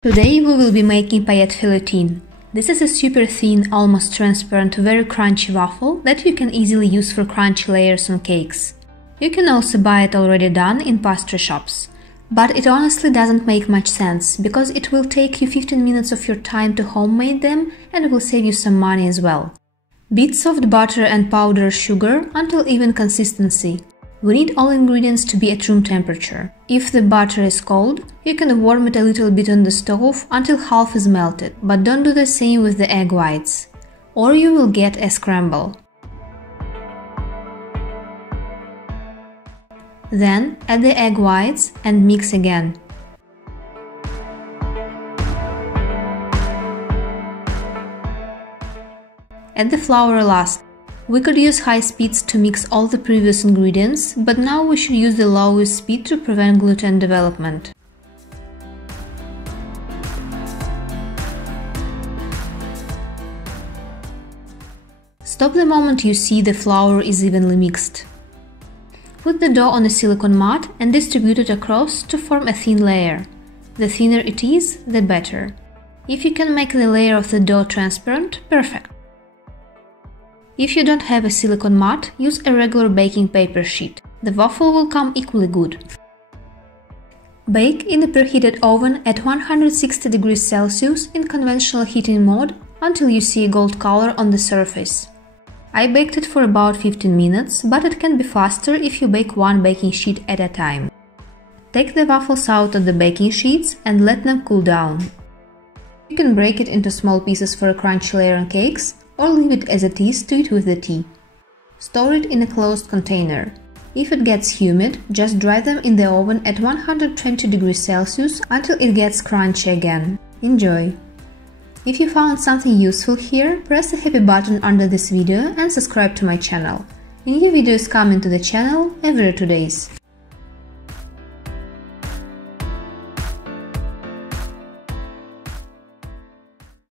Today we will be making paillette feuilletine. This is a super thin, almost transparent, very crunchy waffle that you can easily use for crunchy layers on cakes. You can also buy it already done in pastry shops. But it honestly doesn't make much sense, because it will take you 15 minutes of your time to homemade them and will save you some money as well. Beat soft butter and powdered sugar until even consistency. We need all ingredients to be at room temperature. If the butter is cold, you can warm it a little bit on the stove until half is melted, but don't do the same with the egg whites, or you will get a scramble. Then add the egg whites and mix again. Add the flour last. We could use high speeds to mix all the previous ingredients, but now we should use the lowest speed to prevent gluten development. Stop the moment you see the flour is evenly mixed. Put the dough on a silicone mat and distribute it across to form a thin layer. The thinner it is, the better. If you can make the layer of the dough transparent, perfect. If you don't have a silicone mat, use a regular baking paper sheet. The waffle will come equally good. Bake in a preheated oven at 160 degrees Celsius in conventional heating mode until you see a gold color on the surface. I baked it for about 15 minutes, but it can be faster if you bake one baking sheet at a time. Take the waffles out of the baking sheets and let them cool down. You can break it into small pieces for a crunchy layer on cakes, or leave it as it is to eat with the tea. Store it in a closed container. If it gets humid, just dry them in the oven at 120 degrees Celsius until it gets crunchy again. Enjoy! If you found something useful here, press the happy button under this video and subscribe to my channel. New videos coming to the channel every 2 days.